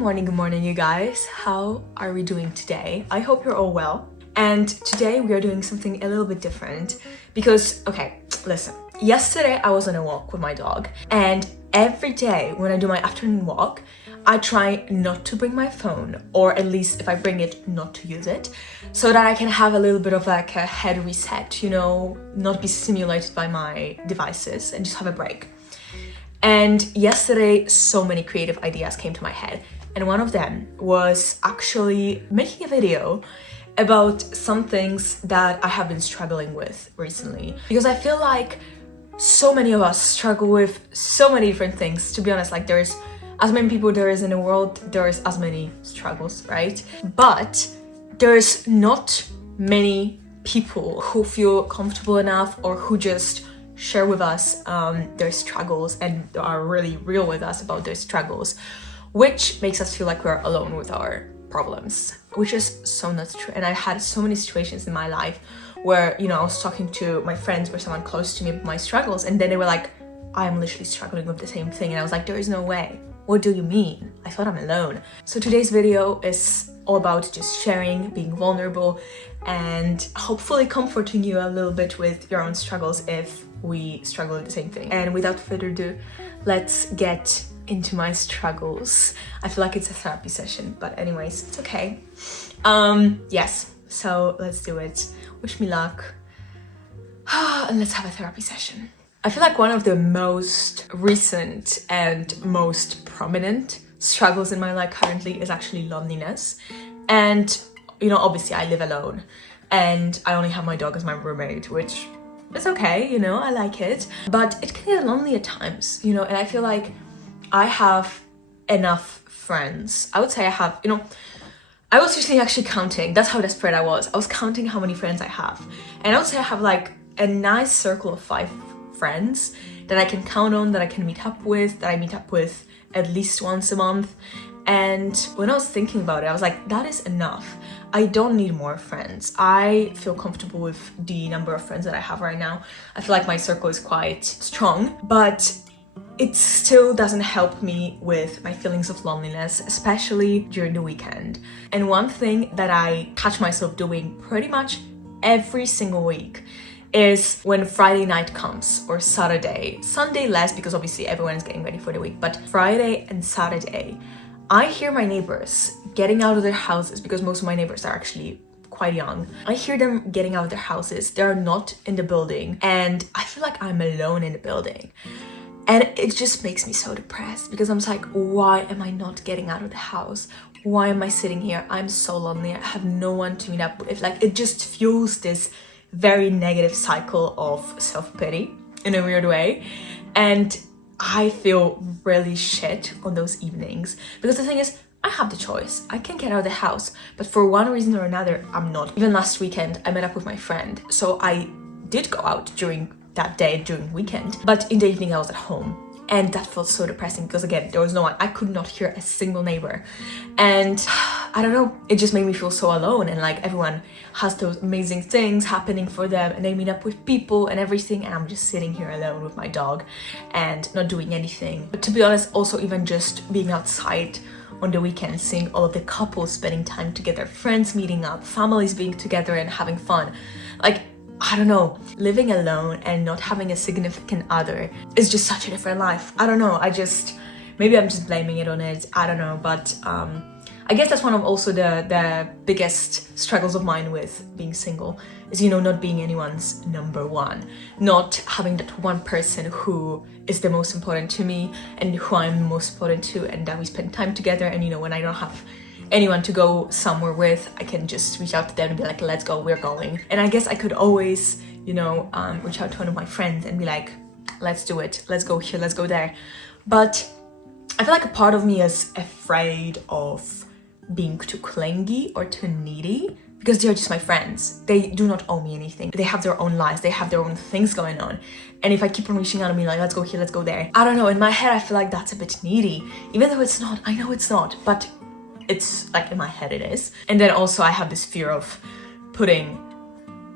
good morning, you guys. How are we doing today? I hope you're all well. And today we are doing something a little bit different because, okay, listen. Yesterday I was on a walk with my dog, and every day when I do my afternoon walk, I try not to bring my phone, or at least if I bring it, not to use it, so that I can have a little bit of like a head reset, you know, not be stimulated by my devices and just have a break. And yesterday, so many creative ideas came to my head. And one of them was actually making a video about some things that I have been struggling with recently. Because I feel like so many of us struggle with so many different things. To be honest, like there's as many people there is in the world, there's as many struggles, right? But there's not many people who feel comfortable enough or who just share with us their struggles and are really real with us about their struggles, which makes us feel like we're alone with our problems, which is so not true. And I've had so many situations in my life where, you know, I was talking to my friends or someone close to me about my struggles, and then they were like, I am literally struggling with the same thing. And I was like, there is no way. What do you mean? I thought I'm alone. So today's video is all about just sharing, being vulnerable, and hopefully comforting you a little bit with your own struggles if we struggle with the same thing. And without further ado, let's get into my struggles. I feel like it's a therapy session, but anyways, it's okay. Yes, so let's do it. Wish me luck. And let's have a therapy session. I feel like one of the most recent and most prominent struggles in my life currently is actually loneliness. And, you know, obviously I live alone and I only have my dog as my roommate, which is okay, you know, I like it. But it can get lonely at times, you know, and I feel like I have enough friends. I would say I have, you know, I was recently actually counting, that's how desperate I was. I was counting how many friends I have. And I would say I have like a nice circle of 5 friends that I can count on, that I can meet up with, that I meet up with at least once a month. And when I was thinking about it, I was like, that is enough. I don't need more friends. I feel comfortable with the number of friends that I have right now. I feel like my circle is quite strong, but it still doesn't help me with my feelings of loneliness, especially during the weekend. And one thing that I catch myself doing pretty much every single week is when Friday night comes, or Saturday, Sunday less because obviously everyone is getting ready for the week, but Friday and Saturday, I hear my neighbors getting out of their houses, because most of my neighbors are actually quite young. I hear them getting out of their houses. They're not in the building, and I feel like I'm alone in the building. And it just makes me so depressed because I'm like, why am I not getting out of the house? Why am I sitting here? I'm so lonely. I have no one to meet up with. Like, it just fuels this very negative cycle of self-pity in a weird way. And I feel really shit on those evenings because the thing is, I have the choice. I can get out of the house, but for one reason or another, I'm not. Even last weekend, I met up with my friend. So I did go out during that day, during weekend, but in the evening I was at home. And that felt so depressing because again, there was no one. I could not hear a single neighbor. And I don't know, it just made me feel so alone, and like everyone has those amazing things happening for them and they meet up with people and everything, and I'm just sitting here alone with my dog and not doing anything. But to be honest, also even just being outside on the weekend, seeing all of the couples spending time together, friends meeting up, families being together and having fun. Like, I don't know, living alone and not having a significant other is just such a different life. I don't know, maybe I'm just blaming it on it, I don't know, but I guess that's one of also the biggest struggles of mine with being single is, you know, not being anyone's number one, not having that one person who is the most important to me and who I'm most important to, and that we spend time together, and, you know, when I don't have anyone to go somewhere with, I can just reach out to them and be like, let's go, we're going. And I guess I could always, you know, reach out to one of my friends and be like, let's do it, let's go here, let's go there. But I feel like a part of me is afraid of being too clingy or too needy because they're just my friends. They do not owe me anything. They have their own lives, they have their own things going on. And if I keep on reaching out and being like, let's go here, let's go there, I don't know, in my head I feel like that's a bit needy, even though it's not. I know it's not, but it's like in my head it is. And then also I have this fear of putting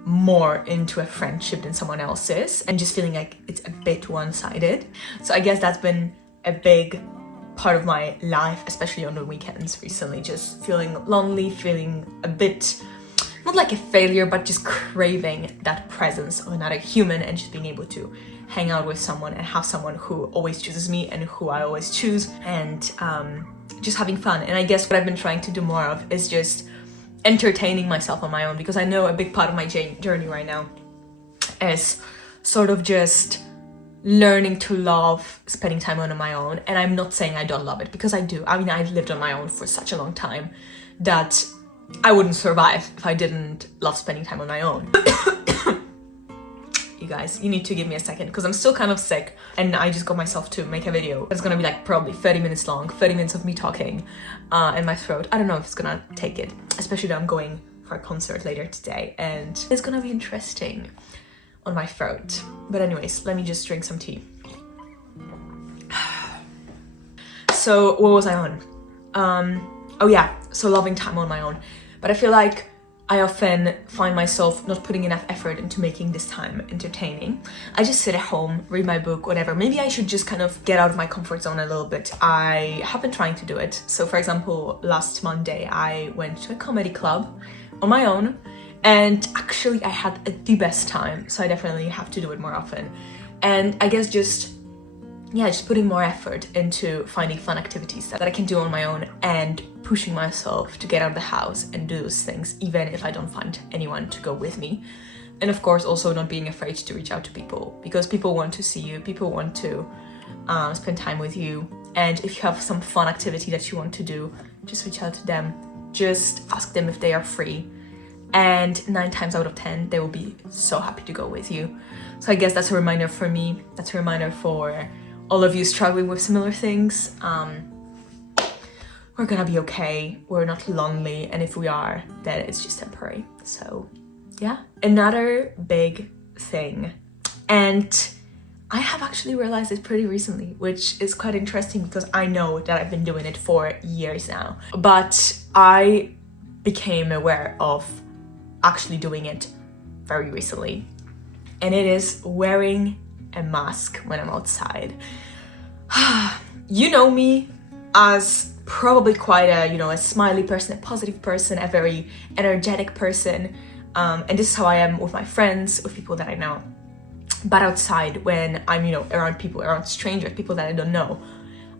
more into a friendship than someone else's and just feeling like it's a bit one-sided. So I guess that's been a big part of my life, especially on the weekends recently, just feeling lonely, feeling a bit, not like a failure, but just craving that presence of another human and just being able to hang out with someone and have someone who always chooses me and who I always choose, and just having fun. And I guess what I've been trying to do more of is just entertaining myself on my own, because I know a big part of my journey right now is sort of just learning to love spending time on my own. And I'm not saying I don't love it, because I do. I mean, I've lived on my own for such a long time that I wouldn't survive if I didn't love spending time on my own. You guys, you need to give me a second because I'm still kind of sick, and I just got myself to make a video. It's gonna be like probably 30 minutes long, 30 minutes of me talking in my throat. I don't know if it's gonna take it, especially that I'm going for a concert later today and it's gonna be interesting on my throat. But anyways, let me just drink some tea. So what was I on? Oh yeah, so loving time on my own. But I feel like I often find myself not putting enough effort into making this time entertaining. I just sit at home, read my book, whatever. Maybe I should just kind of get out of my comfort zone a little bit. I have been trying to do it. So for example, last Monday, I went to a comedy club on my own, and actually I had the best time. So I definitely have to do it more often. And I guess just putting more effort into finding fun activities that I can do on my own and pushing myself to get out of the house and do those things, even if I don't find anyone to go with me. And of course, also not being afraid to reach out to people, because people want to see you, people want to spend time with you. And if you have some fun activity that you want to do, just reach out to them, just ask them if they are free. And 9 times out of 10, they will be so happy to go with you. So I guess that's a reminder for me, that's a reminder for all of you struggling with similar things. We're gonna be okay, we're not lonely, and if we are, then it's just temporary. So yeah, another big thing, and I have actually realized it pretty recently, which is quite interesting because I know that I've been doing it for years now, but I became aware of actually doing it very recently, and it is wearing a mask when I'm outside. You know me as probably quite a smiley person, a positive person, a very energetic person, and this is how I am with my friends, with people that I know. But outside, when I'm around people, around strangers, people that I don't know,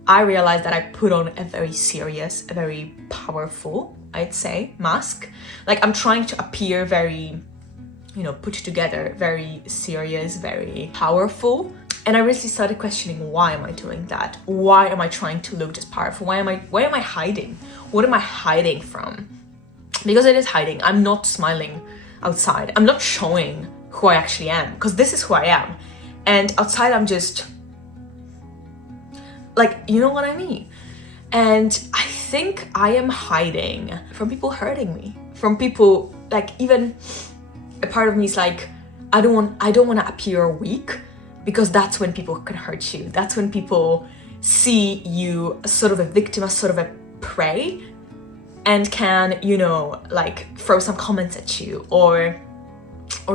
I realize that I put on a very serious, a very powerful, I'd say, mask. Like I'm trying to appear very put together, very serious, very powerful. And I really started questioning, why am I doing that? Why am I trying to look this powerful? Why am I hiding? What am I hiding from? Because it is hiding. I'm not smiling outside. I'm not showing who I actually am, because this is who I am. And outside I'm just like, you know what I mean? And I think I am hiding from people hurting me, from people, like, even a part of me is like, I don't want to appear weak, because that's when people can hurt you. That's when people see you as sort of a victim, as sort of a prey, and can, like throw some comments at you or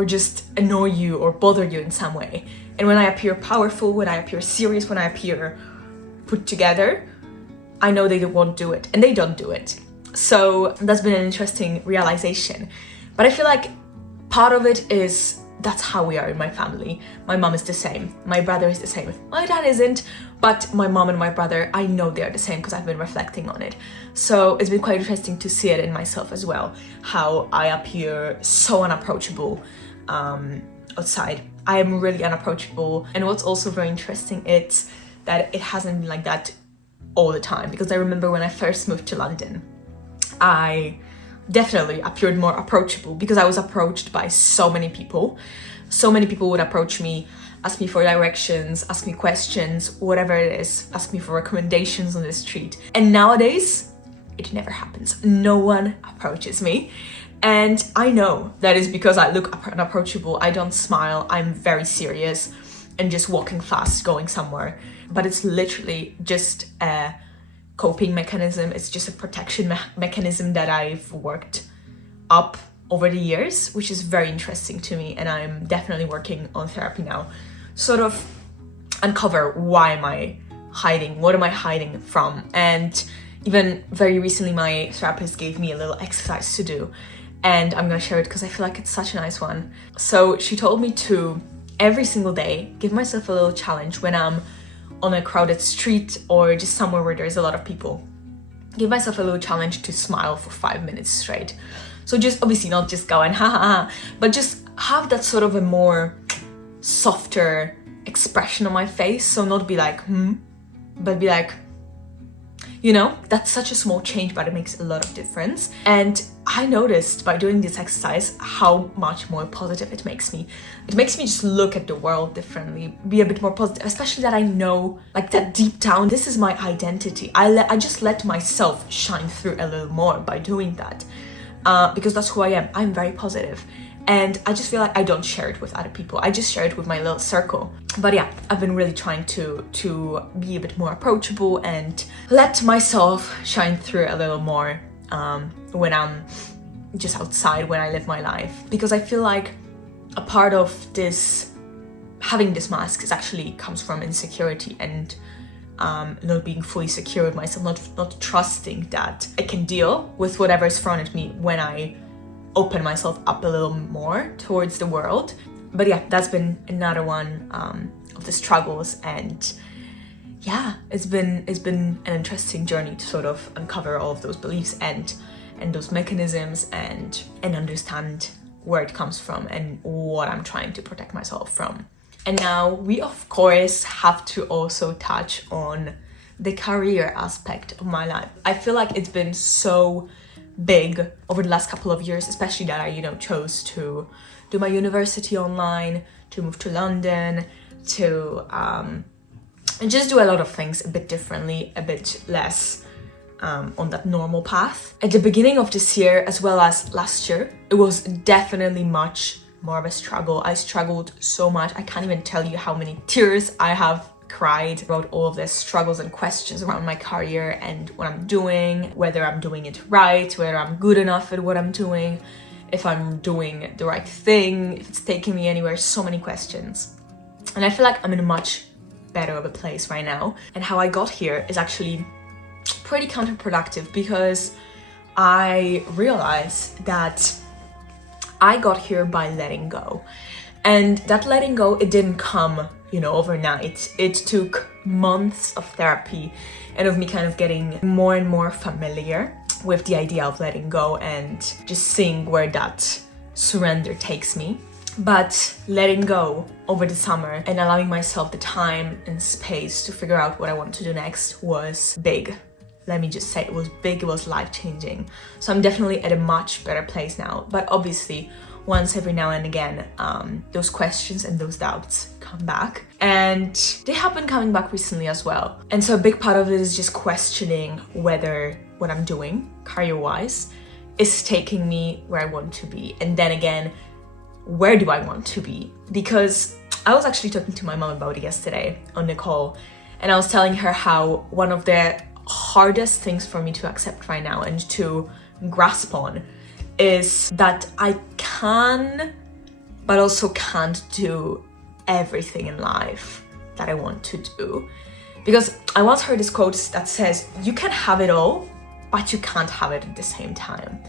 just annoy you or bother you in some way. And when I appear powerful, when I appear serious, when I appear put together, I know they won't do it, and they don't do it. So that's been an interesting realization. But I feel like part of it is that's how we are in my family. My mom is the same. My brother is the same. My dad isn't, but my mom and my brother, I know they're the same because I've been reflecting on it. So it's been quite interesting to see it in myself as well, how I appear so unapproachable outside. I am really unapproachable. And what's also very interesting is that it hasn't been like that all the time, because I remember when I first moved to London, I definitely appeared more approachable because I was approached by so many people. So many people would approach me, ask me for directions, ask me questions, whatever it is, ask me for recommendations on the street. And nowadays, it never happens. No one approaches me. And I know that is because I look unapproachable. I don't smile. I'm very serious and just walking fast, going somewhere. But it's literally just a coping mechanism. It's just a protection mechanism that I've worked up over the years, which is very interesting to me. And I'm definitely working on therapy now, sort of uncover why am I hiding? What am I hiding from? And even very recently, my therapist gave me a little exercise to do, and I'm gonna share it because I feel like it's such a nice one. So she told me to, every single day, give myself a little challenge when I'm on a crowded street or just somewhere where there's a lot of people. Give myself a little challenge to smile for 5 minutes straight. So just obviously not just go and ha ha ha, but just have that sort of a more softer expression on my face. So not be like, but be like, you know, that's such a small change, but it makes a lot of difference. And I noticed by doing this exercise how much more positive it makes me. It makes me just look at the world differently, be a bit more positive, especially that I know, like, that deep down, this is my identity. I just let myself shine through a little more by doing that, because that's who I am. I'm very positive. And I just feel like I don't share it with other people. I just share it with my little circle. But yeah, I've been really trying to be a bit more approachable and let myself shine through a little more when I'm just outside, when I live my life. Because I feel like a part of this, having this mask, is actually comes from insecurity and not being fully secure with myself, not trusting that I can deal with whatever is thrown at me when I open myself up a little more towards the world. But yeah, that's been another one of the struggles, and yeah, it's been an interesting journey to sort of uncover all of those beliefs and those mechanisms and understand where it comes from and what I'm trying to protect myself from. And now we of course have to also touch on the career aspect of my life. I feel like it's been so big over the last couple of years, especially that I, chose to do my university online, to move to London, to and just do a lot of things a bit differently, a bit less on that normal path. At the beginning of this year, as well as last year, it was definitely much more of a struggle. I struggled so much. I can't even tell you how many tears I have cried about all of the struggles and questions around my career and what I'm doing, whether I'm doing it right, whether I'm good enough at what I'm doing, if I'm doing the right thing, if it's taking me anywhere, so many questions. And I feel like I'm in a much better of a place right now. And how I got here is actually pretty counterproductive, because I realized that I got here by letting go. And that letting go, it didn't come overnight. It took months of therapy and of me kind of getting more and more familiar with the idea of letting go and just seeing where that surrender takes me. But letting go over the summer and allowing myself the time and space to figure out what I want to do next was big. Let me just say, it was big, it was life-changing. So I'm definitely at a much better place now. But obviously, once every now and again, those questions and those doubts come back. And they have been coming back recently as well. And so a big part of it is just questioning whether what I'm doing, career-wise, is taking me where I want to be. And then again, where do I want to be? Because I was actually talking to my mom about it yesterday on the call, and I was telling her how one of the hardest things for me to accept right now and to grasp on is that I can, but also can't do everything in life that I want to do. Because I once heard this quote that says, you can have it all, but you can't have it at the same time.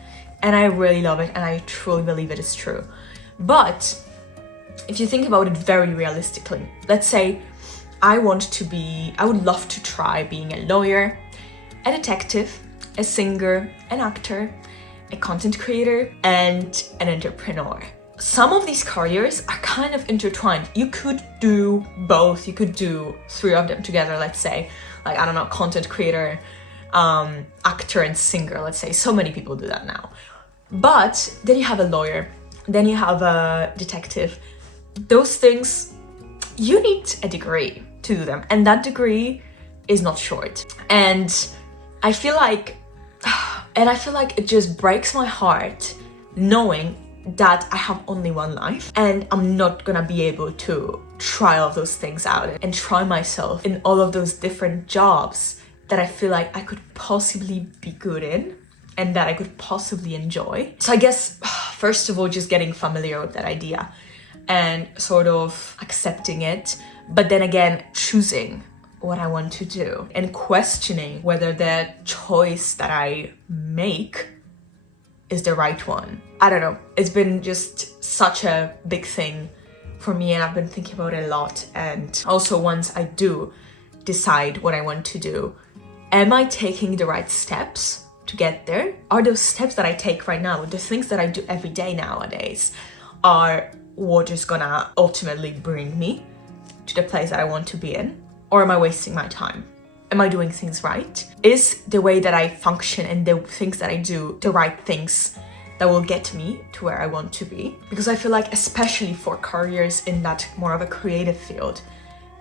And I really love it, and I truly believe it is true. But if you think about it very realistically, let's say I would love to try being a lawyer, a detective, a singer, an actor, a content creator, and an entrepreneur. Some of these careers are kind of intertwined. You could do both. You could do 3 of them together, let's say. Like, I don't know, content creator, actor, and singer, let's say. So many people do that now. But then you have a lawyer, then you have a detective. Those things, you need a degree to do them. And that degree is not short. And I feel like it just breaks my heart knowing that I have only one life and I'm not gonna be able to try all of those things out and try myself in all of those different jobs that I feel like I could possibly be good in and that I could possibly enjoy. So I guess, first of all, just getting familiar with that idea and sort of accepting it, but then again, choosing what I want to do and questioning whether the choice that I make is the right one. I don't know. It's been just such a big thing for me, and I've been thinking about it a lot. And also, once I do decide what I want to do, am I taking the right steps to get there? Are those steps that I take right now, the things that I do every day nowadays, are what is gonna ultimately bring me to the place that I want to be in? Or am I wasting my time? Am I doing things right? Is the way that I function and the things that I do the right things that will get me to where I want to be? Because I feel like, especially for careers in that more of a creative field,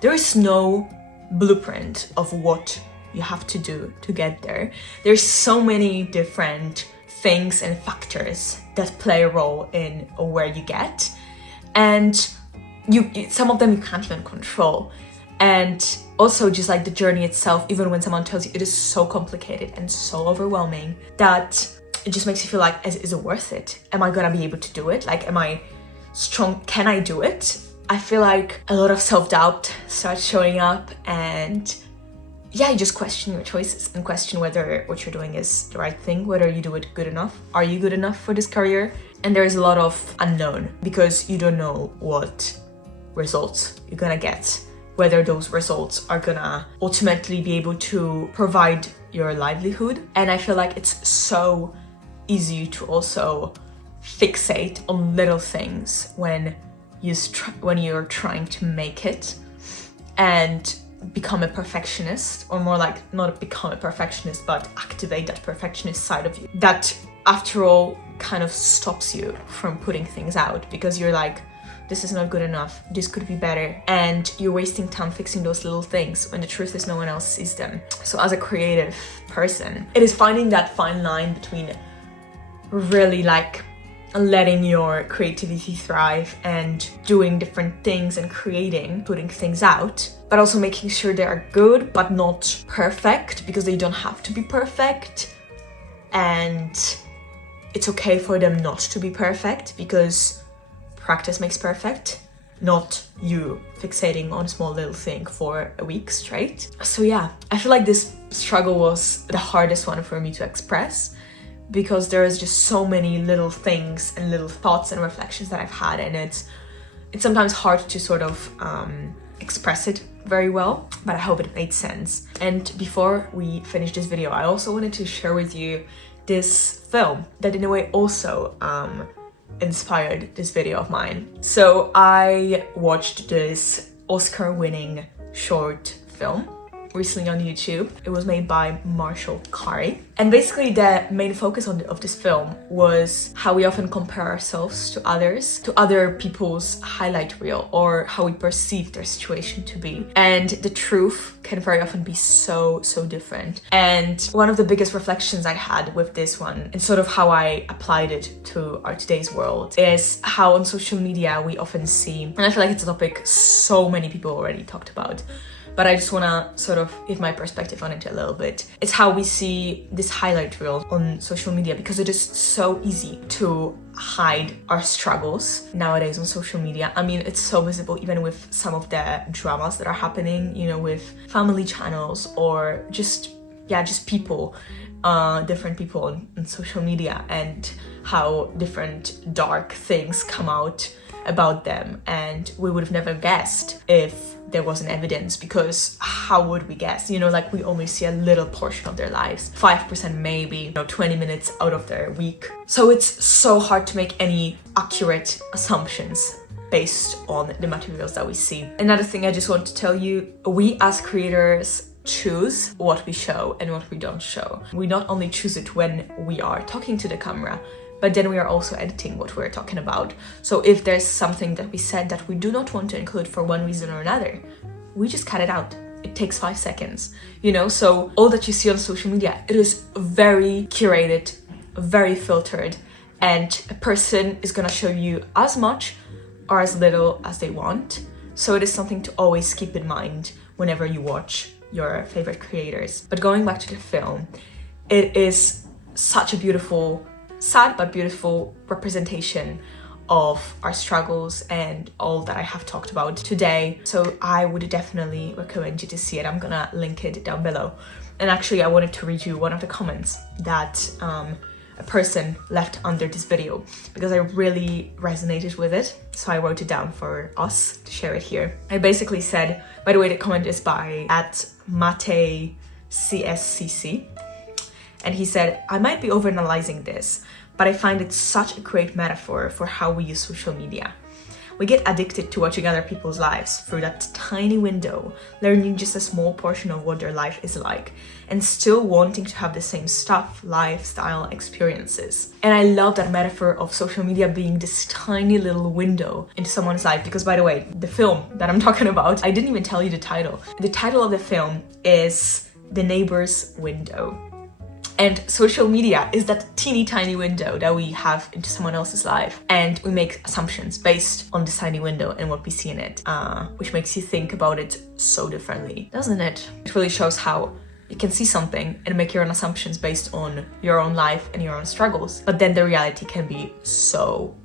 there is no blueprint of what you have to do to get there. There's so many different things and factors that play a role in where you get, and some of them you can't even control. And also just like the journey itself, even when someone tells you it is so complicated and so overwhelming, that it just makes you feel like, is it worth it? Am I gonna be able to do it? Like, am I strong? Can I do it? I feel like a lot of self-doubt starts showing up, and yeah, you just question your choices and question whether what you're doing is the right thing, whether you do it good enough. Are you good enough for this career? And there's a lot of unknown because you don't know what results you're gonna get, whether those results are gonna ultimately be able to provide your livelihood. And I feel like it's so easy to also fixate on little things when you're trying to make it and become a perfectionist, or more like not become a perfectionist but activate that perfectionist side of you that after all kind of stops you from putting things out, because you're like, this is not good enough, this could be better, and you're wasting time fixing those little things when the truth is no one else sees them. So as a creative person, it is finding that fine line between really like letting your creativity thrive and doing different things and creating, putting things out, but also making sure they are good but not perfect, because they don't have to be perfect, and it's okay for them not to be perfect because practice makes perfect, not you fixating on a small little thing for a week straight. So yeah, I feel like this struggle was the hardest one for me to express, because there is just so many little things and little thoughts and reflections that I've had, and it's sometimes hard to sort of express it very well, but I hope it made sense. And before we finish this video, I also wanted to share with you this film that in a way also inspired this video of mine. So I watched this Oscar-winning short film recently on YouTube. It was made by Marshall Kari. And basically the main focus of this film was how we often compare ourselves to others, to other people's highlight reel, or how we perceive their situation to be. And the truth can very often be so different. And one of the biggest reflections I had with this one, and sort of how I applied it to our today's world, is how on social media we often see, and I feel like it's a topic so many people already talked about, but I just want to sort of give my perspective on it a little bit. It's how we see this highlight reel on social media, because it is so easy to hide our struggles nowadays on social media. I mean, it's so visible even with some of the dramas that are happening, you know, with family channels or just people, different people on social media, and how different dark things come out about them. And we would have never guessed if there wasn't evidence, because how would we guess? You know, like, we only see a little portion of their lives, 5% maybe, you know, 20 minutes out of their week. So it's so hard to make any accurate assumptions based on the materials that we see. Another thing I just want to tell you, we as creators choose what we show and what we don't show. We not only choose it when we are talking to the camera, but then we are also editing what we're talking about. So if there's something that we said that we do not want to include for one reason or another, we just cut it out. It takes 5 seconds, you know? So all that you see on social media, it is very curated, very filtered, and a person is gonna show you as much or as little as they want. So it is something to always keep in mind whenever you watch your favorite creators. But going back to the film, it is such a beautiful, sad but beautiful representation of our struggles and all that I have talked about today. So I would definitely recommend you to see it. I'm gonna link it down below. And actually, I wanted to read you one of the comments that a person left under this video because I really resonated with it. So I wrote it down for us to share it here. I basically said, by the way, the comment is by @MateCSCC. And he said, I might be overanalyzing this, but I find it such a great metaphor for how we use social media. We get addicted to watching other people's lives through that tiny window, learning just a small portion of what their life is like, and still wanting to have the same stuff, lifestyle, experiences. And I love that metaphor of social media being this tiny little window into someone's life, because by the way, the film that I'm talking about, I didn't even tell you the title. The title of the film is The Neighbor's Window. And social media is that teeny tiny window that we have into someone else's life. And we make assumptions based on this tiny window and what we see in it, which makes you think about it so differently, doesn't it? It really shows how you can see something and make your own assumptions based on your own life and your own struggles. But then the reality can be so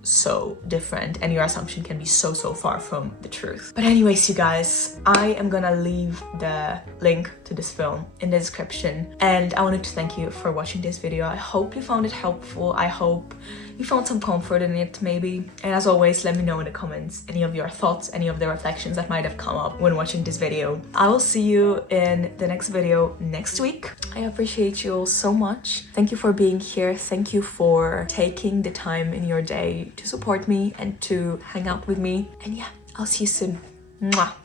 different and your assumption can be so far from the truth. But anyways, you guys, I am gonna leave the link to this film in the description. And I wanted to thank you for watching this video. I hope you found it helpful. I hope you found some comfort in it maybe. And as always, let me know in the comments any of your thoughts, any of the reflections that might have come up when watching this video. I will see you in the next video next week. I appreciate you all so much. Thank you for being here. Thank you for taking the time in your day to support me and to hang out with me. And yeah, I'll see you soon. Mwah.